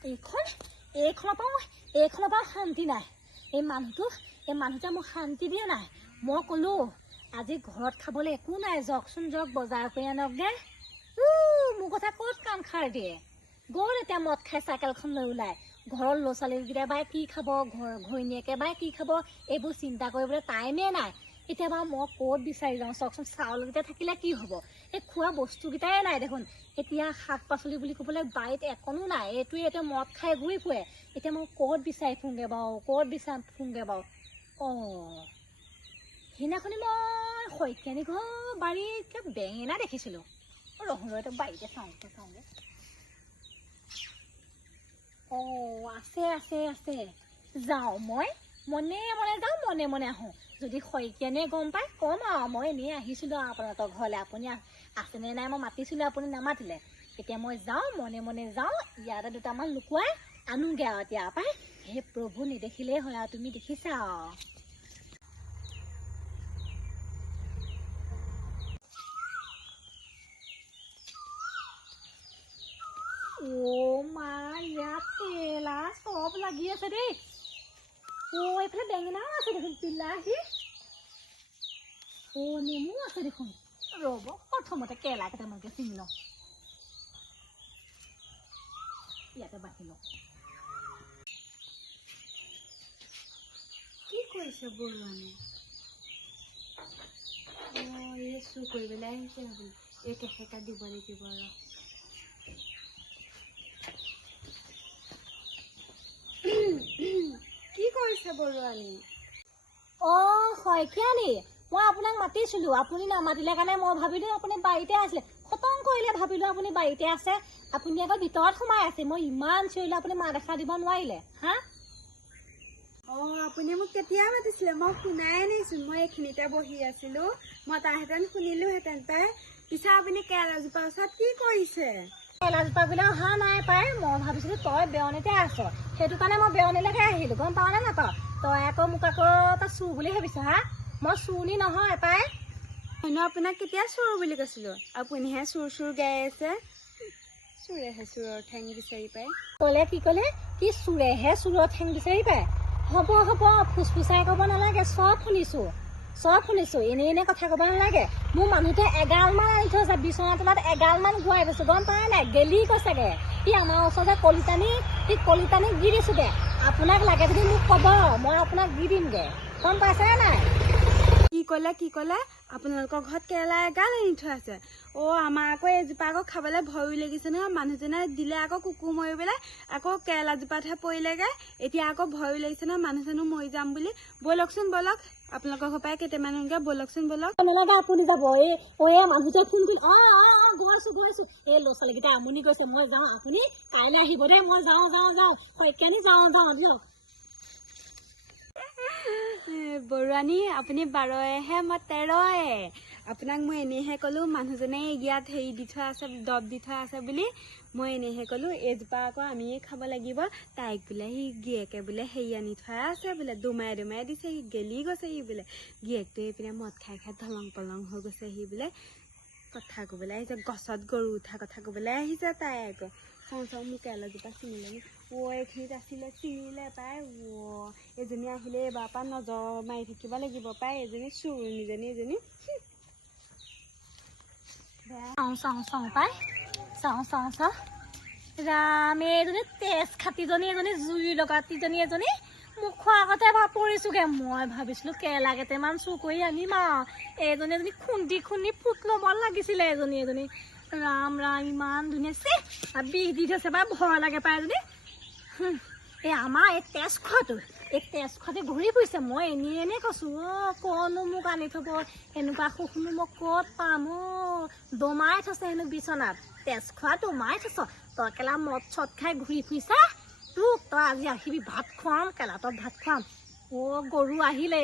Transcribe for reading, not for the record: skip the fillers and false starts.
এইখনৰ পৰা শান্তি নাই। এই মানুহটোৱে মোক শান্তি দিয়া নাই। মই ক'লো আজি ঘৰত খাবলৈ একো নাই, যাওকচোন যাওক বজাৰ কৰি আনক দে। মোৰ কথা ক'ত কাণ খাৰ দিয়ে। গ'ল এতিয়া মদ খাই চাইকেলখন লৈ ওলাই। ঘৰৰ ল'ৰা ছোৱালীকেইটাই বাই কি খাব, ঘৈণীয়েকে বাই কি খাব, এইবোৰ চিন্তা কৰিবলৈ টাইমেই নাই। এতিয়া বাৰু মই ক'ত বিচাৰি যাওঁ চাওকচোন। চাউলকেইটা থাকিলে কি হ'ব, এই খোৱা বস্তুকেইটাই নাই দেখোন। এতিয়া শাক পাচলি বুলি ক'বলৈ বাৰীত একনো নাই। এতিয়া মদ খাই ঘূৰি ফুৰে। এতিয়া মই ক'ত বিচাৰি ফুৰোঁগৈ বাৰু। সেইদিনাখনি মই শইকীয়ানী ঘৰ বাৰীত বেঙেনা দেখিছিলোঁ। ৰহৰটো বাৰীতে চাওঁগে। আছে। যাওঁ মই মনে যাওঁ, মনে আহোঁ। যদি শইকীয়ানীয়ে গম পায় কম আৰু মই এনেই আহিছিলোঁ আপোনালোকৰ ঘৰলৈ। আপুনি আছেনে নাই মই মাতিছিলোঁ, আপুনি নামাতিলে। এতিয়া মই যাওঁ মনে যাওঁ, ইয়াতে দুটামান লুকুৱাই আনোগৈ আৰু এতিয়া পাই। সেই প্ৰভু নেদেখিলেই হয় আৰু, তুমি দেখিছা আৰু। মা, ইয়াত কেলা চব লাগি আছে দেই। এইফালে বেঙেনাও আছে দেখোন, বিলাহী। নেমু আছে দেখোন। ৰ'ব প্ৰথমতে কেলা কেইটামানকে চিঙি লওঁ। ইয়াতে বাঢ়ি লওঁ। কি কৰিছে বৰুৱানে? এই চুৰ কৰিবলৈ আহিছে হ'বলা। এই কেঁচেকা দিব লাগিব আৰু। কি কৰিছে বৰুৱানী? শইকীয়ানী, মই আপোনাক মাতিছিলোঁ, আপুনি নামাতিলে কাৰণে মই ভাবিলোঁ আপুনি বাৰীতে আছিলে। খতম কৰিলে ভাবিলোঁ আপুনি বাৰীতে আছে। আপুনি আকৌ ভিতৰত সোমাই আছে। মই ইমান চিঞৰিলোঁ, আপুনি মাত এষাৰ দিব নোৱাৰিলে। আপুনি মোক কেতিয়া মাতিছিলে? মই শুনাই নাইচোন। মই এইখিনিতে বহি আছিলোঁ। মই তাৰহেঁতেন শুনিলোহেঁতেন পাই। পিছে আপুনি কেৰেলাজোপাৰ ওচৰত কি কৰিছে? কেৰেলাজোপা বোলে অহা নাই পাই। মই ভাবিছিলোঁ তই বেয়নিতে আছ, সেইটো কাৰণে মই বেয়নিলৈকে আহিলোঁ। গম পাৱ নে নাপাৱ? তই মোক তই চুৰ বুলি ভাবিছ মই চুৰনি নহয় পাই। মইনো আপোনাক কেতিয়া চোৰ বুলি কৈছিলোঁ? আপুনিহে চুৰ গাই আছে। চোৰেহে চোৰৰ ঠেং বিচাৰি পায়। কি ক'লে? কি চোৰেহে চোৰৰ ঠেং বিচাৰি পায়? হ'ব ফুচফুচাই ক'ব নালাগে। চব শুনিছোঁ। এনে কথা ক'ব নালাগে। মোৰ মানুহটোৱে এগালমান আনি থৈছে, বিচনা তলত এগালমান ঘূৰাই থৈছোঁ। গম পাই নাই? গেলি কৈছেগে। সি আমাৰ ওচৰতে কলিতানি দি দিছোগে। আপোনাক লাগে যদি মোক ক'ব, মই আপোনাক দি দিমগে। গম পাইছেনে নাই? কি ক'লে? আপোনালোকৰ ঘৰত কেৰেলা এগাল আনি থোৱা আছে। আমাৰ আকৌ এজোপা আকৌ খাবলৈ ভয়ো লাগিছে নহয়। মানুহজনে দিলে আকৌ কুকুৰ মৰি পেলাই আকৌ কেৰেলাজোপাতহে পৰিলেগে। এতিয়া আকৌ ভয়ো লাগিছে নহয়, মানুহজনো মৰি যাম বুলি। ব'লকচোন আপোনালোকৰ ঘৰ পৰাই কেইটামানকে ব'লকচোন। নালাগে, আপুনি যাব। মানুহটোৱে ফোন কৰি গৈছো। এই ল'ৰা ছোৱালীকেইটা আমনি গৈছে, মই যাওঁ। আপুনি কাইলৈ আহিব দেই। মই যাওঁ। শইকীয়ানী যাওঁ দিয়ক। বৰুৱানী, আপুনি 12হে, মই 13হে। আপোনাক মই এনেইহে ক'লো, মানুহজনে ইয়াত হেৰি দি থোৱা আছে, দৰৱ দি থোৱা আছে বুলি। মই এনেইহে ক'লো, এইজোপা আকৌ আমিয়ে খাব লাগিব। তাইক বোলে সি গিয়েকে বোলে হেৰি আনি থোৱা আছে বোলে, দুমাই দিছে। সি গেলি গৈছে বোলে। গিয়েকটো এইপিনে মদ খাই ধলং পলং হৈ গৈছে। সি বোলে কথা ক'বলৈ আহিছে, গছত গৰু উঠা কথা ক'বলৈ আহিছে তাই আকৌ। চাওঁ মোক কেৰেলাজোপা ছিঙিলে নি? এইখিনিত আছিলে, ছিঙিলে পাই। এজনী আহিলে এইবাৰ পৰা নজৰ মাৰি থাকিব লাগিব পাই। এজনী চোৰণীজনী এজনী। চাওঁ ৰাম, এইজনী তেজ খাতিজনী এজনী, জুই লগাতিজনী এজনী মুখৰ আগতে পৰিছোগে। মই ভাবিছিলোঁ কেৰেলা কেইটামান চুৰ কৰি আনিম আৰু। এজনী খুন্দি ফুট ল'ব লাগিছিলে। এজনী ৰাম ইমান ধুনীয়া বিষ দি থৈছে বা ভয় লাগে পাই। এজনী আমাৰ এই তেজ খোৱাতে ঘূৰি ফুৰিছে। মই এনেই কৈছোঁ, কনো মোক আনি থব, এনেকুৱা সুখনো মই ক'ত পাম? দমাই থৈছে হেনো বিচনাত। তেজ খোৱা দমাই থৈছ। তই কেলা মদ চদ খাই ঘূৰি ফুৰিছা। তই আজি আহিবি, ভাত খুৱাম কেলা, তই ভাত খুৱাম। গৰু আহিলে।